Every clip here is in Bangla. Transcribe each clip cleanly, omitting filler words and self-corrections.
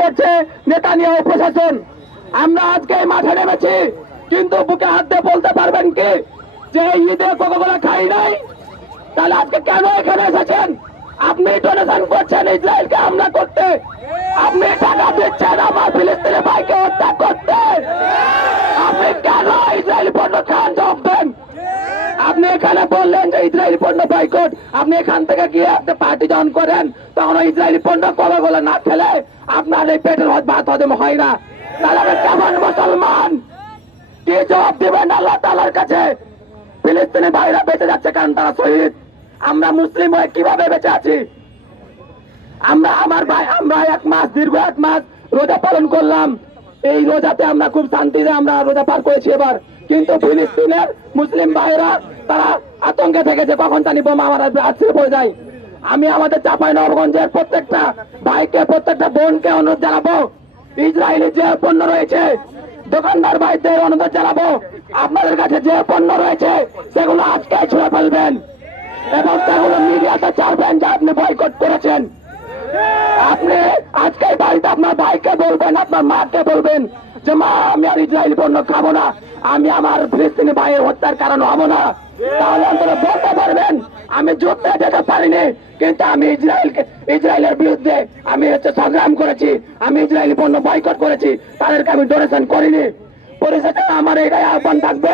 করছে নেতানিয়াহু প্রশাসন। আমরা আজকে এই মাঠে নেমেছি, কিন্তু বুকে হাত দিয়ে বলতে পারবেন কি যে এই ঈদে কোকাকোলা খাই নাই? তাহলে আজকে কেন এখানে এসেছেন? আপনি ডোনেশন করছেন ইসরায়েলকে হামলা করতে, আপনি টাকা দিচ্ছেন আমার ফিলিস্তিনি ভাইকে হত্যা করতে। আপনি কেন ইসরায়েলি পণ্য খান জবাব দেন? আপনি এখানে বললেন যে ইসরায়েলি পণ্য বয়কট, আপনি এখান থেকে গিয়ে আপনি পার্টি জয়েন করেন, তখন ইসরায়েলি পণ্য কোকাকোলা না খেলে আপনার এই পেটের ভাত হজম হয় না। তাহলে আপনি কেমন মুসলমান? কি জবাব দিবেন আল্লাহ তাআলার কাছে? ফিলিস্তিনি ভাইরা বেঁচে যাচ্ছে কারণ তারা শহীদ, আমরা মুসলিম হয়ে কিভাবে বেঁচে আছি? আমরা দীর্ঘ এক মাস রোজা পালন করলাম। এই রোজাতে আমরা খুব শান্তিতে আমরা রোজা পার করেছি এবার, কিন্তু ফিলিস্তিনের মুসলিম ভাইরা তারা আতঙ্কে থেকেছে কখন জানি বোমা আমার আছড়ে পড়ে যায়। আমি আমাদের চাঁপাইনবাবগঞ্জের প্রত্যেকটা ভাইকে, প্রত্যেকটা বোনকে অনুরোধ জানাবো, ইসরায়েলি যে পণ্য রয়েছে দোকানদার ভাইদের অনুরোধ জানাবো, আপনাদের কাছে যে পণ্য রয়েছে সেগুলো আজকে ছুঁড়ে ফেলবেন এবং সেগুলো মিডিয়াতে ছাড়বেন যে আপনি বয়কট করেছেন। আপনি আজকে বাড়িতে আপনার ভাইকে বলবেন, আপনার মাকে বলবেন যে মা, আমি আর ইসরায়েলি পণ্য খাবো না, আমি আমার ফিলিস্তিনি ভাইয়ের হত্যার কারণ হবো না। তাহলে আপনারা বলতে পারবেন আমি যুদ্ধে যেতে পারিনি, কিন্তু আমি ইসরায়েলের বিরুদ্ধে আমি সংগ্রাম করেছি, আমি ইসরায়েলি পণ্য বয়কট করেছি, তাদেরকে আমি ডোনেশন করিনি। পরিশেষে আমার এটাই আহ্বান থাকবে,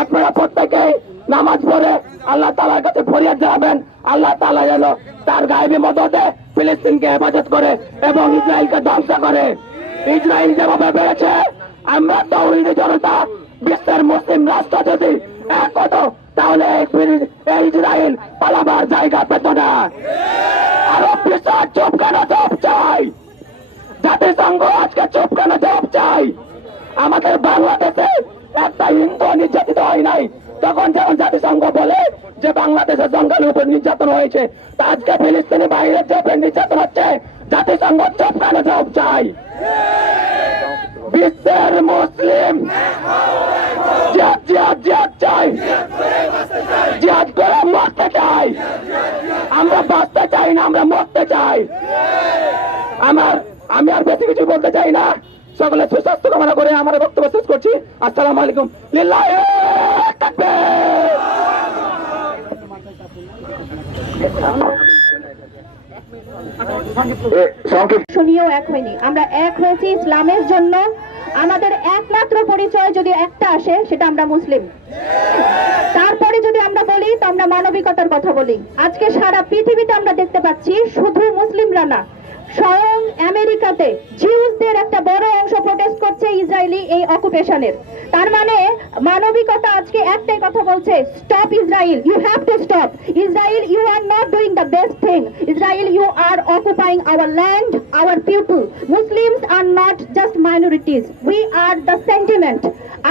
আপনারা প্রত্যেকে নামাজ পড়ে আল্লাহ তাআলার কাছে ফরিয়াদ জানাবেন, আল্লাহ তাআলা যেন তার গায়েবী মদদে ফিলিস্তিনকে হেফাজত করে এবং ইসরায়েলকে ধ্বংস করে। ইসরায়েল যেভাবে বেড়েছে, আমরা তাওহীদি জনতা বিশ্বের মুসলিম রাষ্ট্র যদি এক হতো তাহলে ইসরায়েল পালাবার জায়গা পেত না। আরো বিশ্ব চুপ কেন জবাব চাই? জাতিসংঘ আজকে চুপ কেন জবাব চাই? আমাদের বাংলাদেশে একটা হিন্দু নির্যাতিত হয় নাই, তখন যেমন জাতিসংঘ বলে যে বাংলাদেশের জঙ্গলের উপর নির্যাতন হয়েছে, তা আজকে ফিলিস্তিনি বাইরের যে নির্যাতন হচ্ছে, জাতিসংঘ চুপ কেন জবাব চাই? বিশ্বের মুসলিম জিহাদ চাই, জিহাদ করে মরতে চাই। আমরা বাঁচতে চাই না, আমরা মরতে চাই। আমি আর বেশি কিছু বলতে চাই না। সকলে সুস্বাস্থ্য কামনা করে আমার বক্তব্য শেষ করছি। আসসালামু আলাইকুম। লিল্লাহি তাকবীর। শুনিও এক হয়নি, আমরা এক হয়েছি ইসলামের জন্য। আমাদের একমাত্র পরিচয় যদি একটা আসে, সেটা আমরা মুসলিম। তারপরে যদি আমরা বলি তো আমরা মানবিকতার কথা বলি। আজকে সারা পৃথিবীতে আমরা দেখতে পাচ্ছি শুধু মুসলিমরা না, স্বয়ং আমেরিকাতে জিউসদের একটা বড় অংশ প্রোটেস্ট করছে ইসরায়েলি এই অকুপেশনের। তার মানে মানবিকতা আজকে একটাই কথা বলছে, stop Israel, you have to stop Israel, you are not doing the best thing Israel, you are occupying our land, our people. Muslims are not just minorities, we are the sentiment.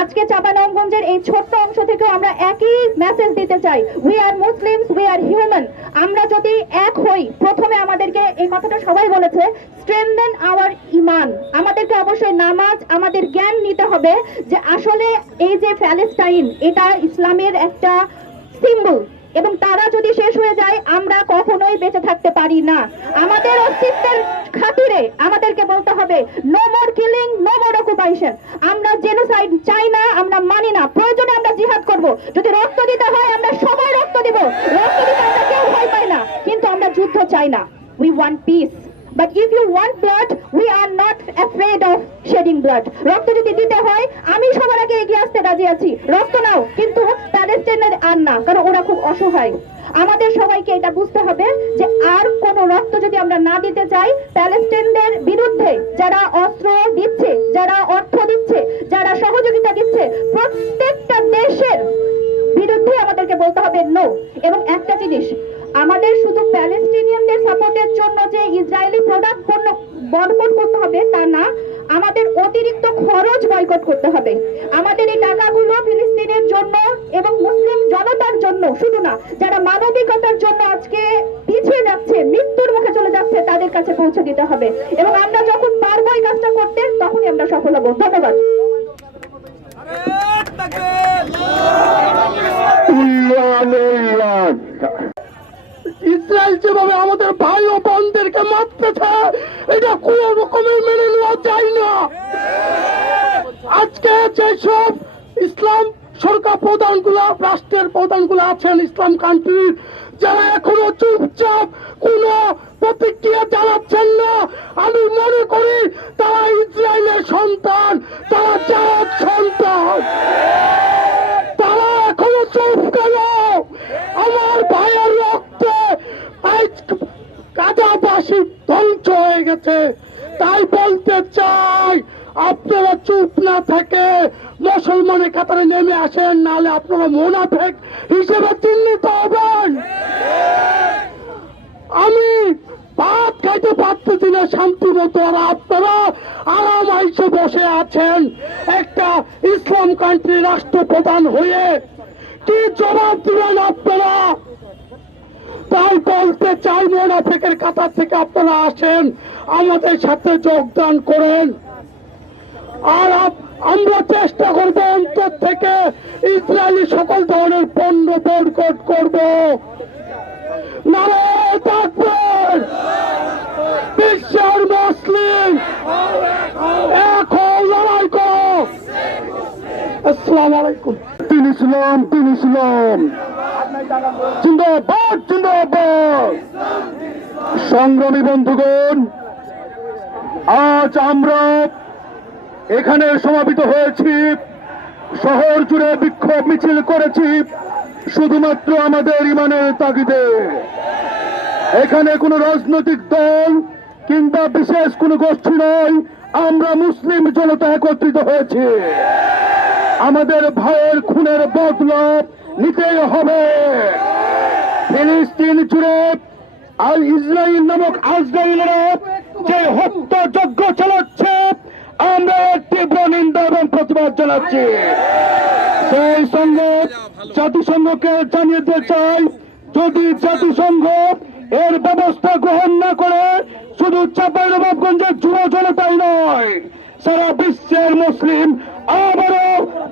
আজকে চাঁপাইনবাবগঞ্জের এই ছোট্ট অংশ থেকে আমরা একই মেসেজ দিতে চাই, we are Muslims, we are human. আমরা যদি এক হই, প্রথমে আমাদেরকে এই কথাটা সবাই বলেছে, স্ট্রেংথেন আওয়ার ঈমান। আমাদেরকে অবশ্যই নামাজ, আমাদের জ্ঞান নিতে হবে যে আসলে এই যে প্যালেস্টাইন, এটা ইসলামের একটা সিম্বল, এবং তারা যদি শেষ হয়ে যায় আমরা কখনোই বেঁচে থাকতে পারি না। আমাদের অস্তিত্বের খাতিরে আমাদেরকে বলতে হবে, no more killing, no more occupation. আমরা জেনোসাইড চাই না, আমরা মানি না। প্রয়োজনে আমরা জিহাদ করব, যদি রক্ত দিতে হয় আমরা সবাই রক্ত দিব, রক্ত দিতে আমরা কেউ ভয় পাই না, কিন্তু আমরা যুদ্ধ চাই না। We want piece. But if you want blood, we are not afraid of shedding blood. রক্ত যদি দিতে হয় আমি সবার আগে এগিয়ে আসতে রাজি আছি, রক্ত নাও, কিন্তু প্যালেস্টাইনের আর না, কারণ ওরা খুব অসহায়। আমাদের সবাইকে এটা বুঝতে হবে যে আর কোন রক্ত যদি আমরা না দিতে চাই, প্যালেস্টাইনদের বিরুদ্ধে যারা অস্ত্র দিচ্ছে, যারা অর্থ দিচ্ছে, যারা সহযোগিতা দিচ্ছে, প্রত্যেকটা দেশের বিরুদ্ধে আমাদেরকে বলতে হবে নো। এবং একটা জিনিস, আমাদের শুধু প্যালেস্টিনিয়ানদের সাপোর্টের জন্য যে ইসরায়েলি প্রোডাক্ট পণ্য বয়কট করতে হবে তা না, আমাদের অতিরিক্ত খরচ বয়কট করতে হবে। আমাদের এই টাকাগুলো ফিলিস্তিনের জন্য এবং মুসলিম জনতার জন্য শুধু না, যারা মানবিকতার জন্য আজকে পিছিয়ে যাচ্ছে, মৃত্যুর মুখে চলে যাচ্ছে, তাদের কাছে পৌঁছে দিতে হবে। এবং আমরা যখন পারবো এই কাজটা করতে, তখনই আমরা সফল হব। ধন্যবাদ। ইসরায়েল যেভাবে আমাদের ভাই ও বোনদেরকে মারতেছে, এটা কোন রকমের মেনে চাই না। আজকে যেসব ইসলাম সরকার প্রধানগুলো, রাষ্ট্রের প্রধানগুলো আছেন ইসলাম কান্ট্রির, যারা এখনো চুপচাপ কোনো প্রতিক্রিয়া জানাচ্ছেন না, আমি মনে করি তারা ইসরায়েলের সন্তান, তারা জাত সন্তান। তারা এখনো চুপ গেল। আমার ভাইয়ের রক্তে আজ গাজাবাসী ধ্বংস হয়ে গেছে। তাই বলতে চাই, আপনারা চুপ না থেকে মুসলমানের কাতারে নেমে আসেন, নাহলে আপনারা মুনাফিক হিসেবে চিহ্নিত হবেন। আমি ভাত খাইতে পারতেছি না শান্তি মতো, আর আপনারা আরাম আইসে বসে আছেন একটা ইসলাম কান্ট্রি রাষ্ট্রপ্রধান হয়ে। কি জবাব দিবেন আপনারা? তাই বলতে চাই, মুনাফিকের কাতার থেকে আপনারা আসেন, আমাদের সাথে যোগদান করেন। আর আমরা চেষ্টা করব অন্তর থেকে ইসরায়েলি সকল ধরনের পণ্য বয়কট করব। নারায়ে তাকবীর! বিশ্বের মুসলিম এক হও, লড়াই করো। আসসালামু আলাইকুম। তিন ইসলাম, তিন ইসলাম, জিন্দাবাদ, জিন্দাবাদ। সংগ্রামী বন্ধুগণ, আজ আমরা এখানে সমাবেত হয়েছি, শহর জুড়ে বিক্ষোভ মিছিল করেছি শুধুমাত্র আমাদের ইমানের তাগিদে। এখানে কোনো রাজনৈতিক দল কিংবা বিশেষ কোনো গোষ্ঠী নয়, আমরা মুসলিম জনতা একত্রিত হয়েছি। আমাদের ভাইয়ের খুনের বদলা নিতেই হবে। ফিলিস্তিন জুড়ে আর ইসরায়েল নামক আজরাইলেরা যে হত্যাযজ্ঞ চালাচ্ছে, আমরা এর তীব্র নিন্দা এবং প্রতিবাদ জানাচ্ছি। সেই সঙ্গে জাতিসংঘকে জানিয়ে দিতে চাই, যদি জাতিসংঘ এর ব্যবস্থা গ্রহণ না করে, শুধু চাঁপাইনবাবগঞ্জের যুব জনতাই নয়, সারা বিশ্বের মুসলিম আবারও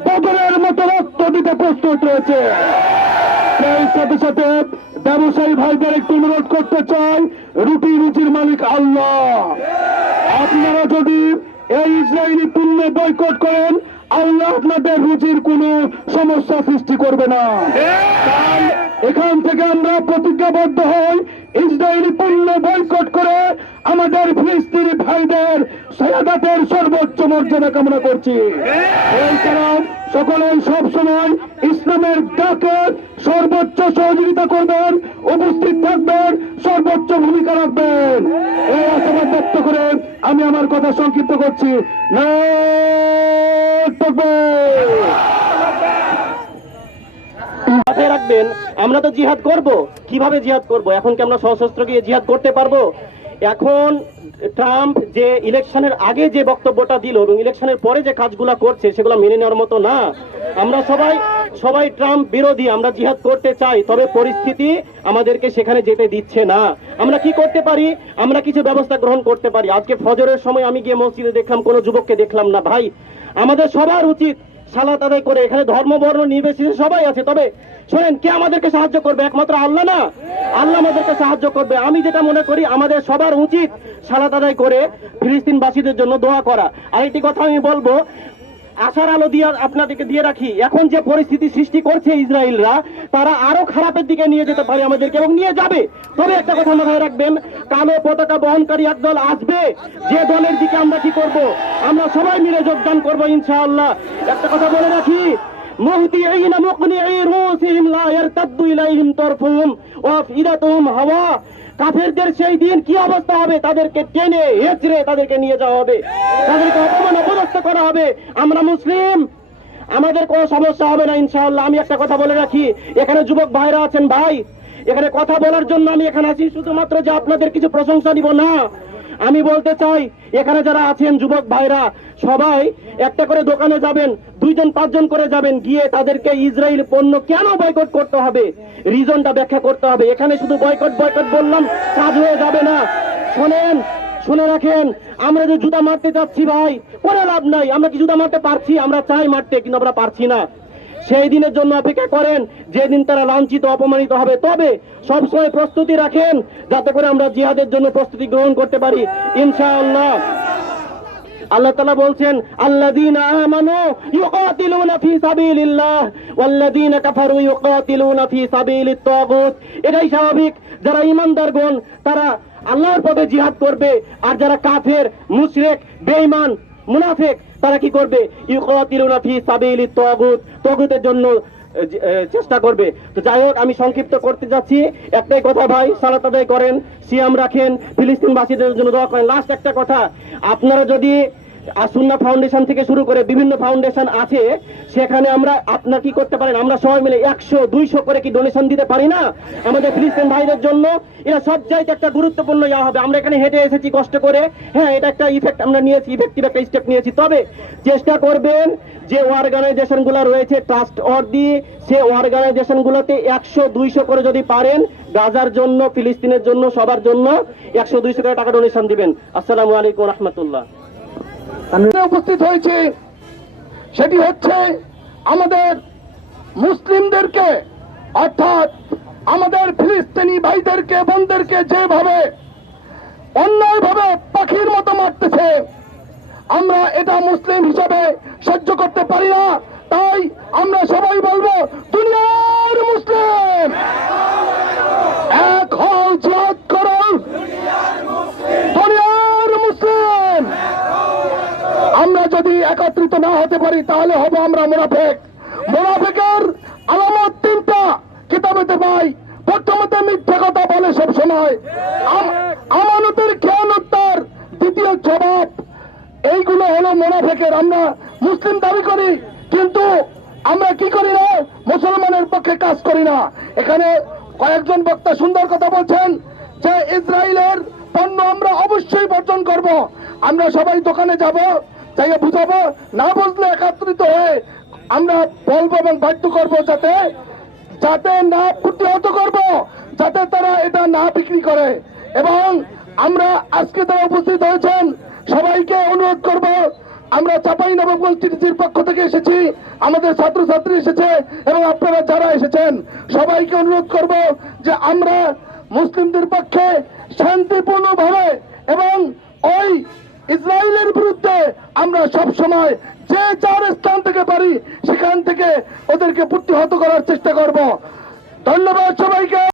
বদরের মতো রক্ত দিতে প্রস্তুত রয়েছে। সেই সাথে সাথে ব্যবসায়ী ভাইদের একটু অনুরোধ করতে চাই, রুটি রুচির মালিক আল্লাহ। আপনারা যদি এই ইসরায়েলি পণ্য বয়কট করেন, আল্লাহ আপনাদের রুচির কোনো সমস্যা সৃষ্টি করবে না। তাই এখান থেকে আমরা প্রতিজ্ঞাবদ্ধ হই, ইসরায়েলি পণ্য বয়কট করে আমাদের ফিলিস্তিনি ভাইদের শাহাদাতের সর্বোচ্চ মর্যাদা কামনা করছি। এছাড়াও সকলেই সবসময় ইসলামের ডাকে সর্বোচ্চ সহযোগিতা করবেন, উপস্থিত থাকবেন, সর্বোচ্চ ভূমিকা রাখবেন। এই আশাবাদ ব্যক্ত করে আমি আমার কথা সংক্ষিপ্ত করছি। মাথায় রাখবেন, আমরা তো জিহাদ করব। কিভাবে জিহাদ করব? এখন কি আমরা সশস্ত্র গিয়ে জিহাদ করতে পারবো? এখন ট্রাম্প যে ইলেকশনের আগে যে বক্তব্যটা দিল এবং ইলেকশনের পরে যে কাজগুলো করছে, সেগুলো মেনে নেওয়ার মতো না। আমরা সবাই ট্রাম্প বিরোধী, আমরা জিহাদ করতে চাই, তবে পরিস্থিতি আমাদেরকে সেখানে যেতে দিচ্ছে না। আমরা কি করতে পারি? আমরা কিছু ব্যবস্থা গ্রহণ করতে পারি। আজকে ফজরের সময় আমি গিয়ে মসজিদে দেখলাম, কোনো যুবককে দেখলাম না। ভাই, আমাদের সবার উচিত সালাত আদায় করে, এখানে ধর্ম বর্ণ নির্বিশেষে সবাই আছে, তবে শোনেন, কে আমাদেরকে সাহায্য করবে? একমাত্র আল্লাহ না? আল্লাহ আমাদেরকে সাহায্য করবে। আমি যেটা মনে করি, আমাদের সবার উচিত সালাত আদায় করে ফিলিস্তিনবাসীদের জন্য দোয়া করা। আর একটি কথা আমি বলবো, আশার আলো দিয়ে আপনাদেরকে দিয়ে রাখি, এখন যে পরিস্থিতি সৃষ্টি করছে ইসরায়েলরা, তারা আরো খারাপের দিকে নিয়ে যেতে পারে আমাদেরকে, এবং নিয়ে যাবে। তবে একটা কথা মাথায় রাখবেন, কালো পতাকা বহনকারী একদল আসবে, যে দলের দিকে আমরা কি করব? আমরা সবাই মিলে যোগদান করবো ইনশাআল্লাহ। একটা কথা বলে রাখি, মুহতিঈনা মুকনিঈ রুসিহিম লা ইয়ারতাদ্দু ইলাইহিম তারফুহুম ওয়া আফইদাতুহুম হাওয়া। কাফেরদের সেই দিন কি অবস্থা হবে? তাদেরকে টেনে হেঁচড়ে তাদেরকে নিয়ে যাওয়া হবে, তাদেরকে অপমান অপদস্থ করা হবে। আমরা মুসলিম, আমাদের কোনো সমস্যা হবে না ইনশাআল্লাহ। আমি একটা কথা বলে রাখি, এখানে যুবক ভাইরা আছেন, ভাই, এখানে কথা বলার জন্য আমি এখানে আছি, শুধুমাত্র যে আপনাদের কিছু প্রশংসা দিব না। আমি বলতে চাই, এখানে যারা আছেন যুবক ভাইরা, সবাই একটা করে দোকানে যাবেন, 2জন 5জন করে যাবেন, গিয়ে তাদেরকে ইসরায়েল পণ্য কেন বয়কট করতে হবে, রিজনটা ব্যাখ্যা করতে হবে। এখানে শুধু বয়কট বয়কট বললাম কাজ হয়ে যাবে না। শোনেন, শুনে রাখেন, আমরা যে জুতা মারতে যাচ্ছি ভাই, কোনো লাভ নাই। আমরা কি জুতা মারতে পারছি? আমরা চাই মারতে, কিন্তু আমরা পারছি না। সেই দিনের জন্য অপেক্ষা করেন, যেদিন তারা লাঞ্ছিত অপমানিত হবে। তবে সবসময় প্রস্তুতি রাখেন, যাতে করে আমরা জিহাদের জন্য প্রস্তুতি গ্রহণ করতে পারি ইনশাআল্লাহ। আল্লাহ তাআলা বলছেন আল্লাযীনা আমানু ইউকাতিলুনা ফি সাবিলিল্লাহ ওয়াল্লাযীনা কাফারু ইউকাতিলুনা ফি সাবিলিত তাগুত। এটাই স্বাভাবিক, যারা ঈমানদারগণ তারা আল্লাহর পথে জিহাদ করবে, আর যারা কাফের, মুশরিক, বেঈমান, মুনাফিক তারা কি করবে? ইউকাতিলুনা ফি সাবিলিত তাগুত, তাগুতের জন্য চেষ্টা করবে। তো যাই হোক, আমি সংক্ষিপ্ত করতে যাচ্ছি। একটাই কথা ভাই, সালাত আদায় করেন, সিয়াম রাখেন, ফিলিস্তিনবাসীদের জন্য দোয়া করেন। লাস্ট একটা কথা, আপনারা যদি সুন্নাহ ফাউন্ডেশন থেকে শুরু করে বিভিন্ন ফাউন্ডেশন আছে, সেখানে আমরা আপনারা কি করতে পারেন, আমরা সবাই মিলে 100-200 করে কি ডোনেশন দিতে পারি না আমাদের ফিলিস্তিন ভাইদের জন্য? এটা সব জায়গায় একটা গুরুত্বপূর্ণ ইয়া হবে। আমরা এখানে হেঁটে এসেছি কষ্ট করে, হ্যাঁ এটা একটা ইফেক্ট আমরা নিয়েছি, ইফেক্টিভ একটা স্টেপ নিয়েছি। তবে চেষ্টা করবেন যে অর্গানাইজেশন গুলো রয়েছে ট্রাস্ট অর্দি, সে অর্গানাইজেশন গুলোতে 100-200 করে যদি পারেন, গাজার জন্য, ফিলিস্তিনের জন্য, সবার জন্য 100-200 করে টাকা ডোনেশন দিবেন। আসসালামু আলাইকুম রাহমাতুল্লাহ। উপস্থিত হয়েছে সেটি হচ্ছে আমাদের মুসলিমদেরকে, অর্থাৎ আমাদের ফিলিস্তিনি ভাইদেরকে, বোনদেরকে যেভাবে অন্যায়ভাবে পাখির মতো মারতেছে, আমরা এটা মুসলিম হিসাবে সহ্য করতে পারি না। তাই আমরা সবাই বলবো, দুনিয়ার মুসলিম এক হও, জিহাদ করো, দুনিয়ার মুসলিম। আমরা যদি একত্রিত না হতে পারি তাহলে হবো আমরা মুনাফিক। মুনাফিকের আলামত 3টা কিতাবেতে পাই। প্রথমত মিথ্যা কথা বলে সব সময়, আমানতের খেয়ানতার দ্বিতীয় জবাব, এইগুলো হলো মুনাফিকের। আমরা মুসলিম দাবি করি, কিন্তু আমরা কি করি না, মুসলমানের পক্ষে কাজ করি না। এখানে কয়েকজন বক্তা সুন্দর কথা বলছেন যে ইসরায়েলের পণ্য আমরা অবশ্যই বর্জন করব। আমরা সবাই দোকানে যাব, তাই বুঝাবো, না বুঝলে একত্রিত হয়ে আমরা বলবো এবং বাধ্য করবো যাতে যাতে না প্রতিহত করব, যাতে তারা এটা না বিক্রি করে। এবং আমরা আজকে তারা উপস্থিত হয়েছেন, সবাইকে অনুরোধ করব, আমরা চাঁপাইনবাবগঞ্জ টিটিসির পক্ষ থেকে এসেছি, আমাদের ছাত্রছাত্রী এসেছে এবং আপনারা যারা এসেছেন সবাইকে অনুরোধ করব যে আমরা মুসলিমদের পক্ষে শান্তিপূর্ণভাবে এবং ওই ইসরায়েলের বিরুদ্ধে আমরা সব সময় যে যার স্থান থেকে পারি সেখান থেকে ওদেরকে প্রতিহত করার চেষ্টা করব। ধন্যবাদ সবাইকে।